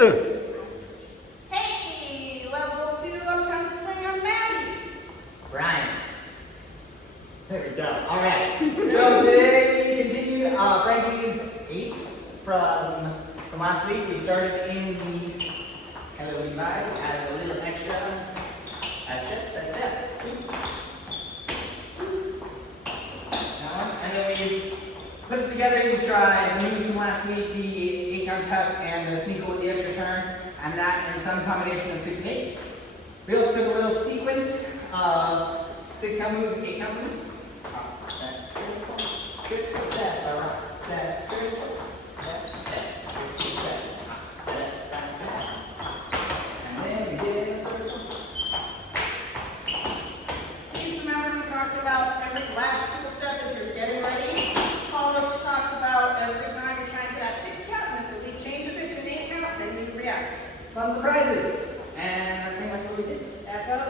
Hey, level 2 Uptown Swing, I'm Maddie. Brian. There we go. All right. So today we continued Frankie's eights from last week. We started in the Halloween vibe, added a little extra. That's it. That one. And then we put it together. We tried the moves from last week, the 8-count tuck and the sneak with the extra turn, and that in some combination of 6 and 8s. We also took a little sequence of 6-count moves and 8-count moves. Triple step, rock, step, triple, step, triple step, rock, step, side, back. And then we did a circle. Please remember we talked about every last triple step as you're getting ready. All of us talked about every time you're trying to get that 6 count, and if the lead changes it to an 8 count, then you react. Fun surprises. And that's pretty much what we did. That's how it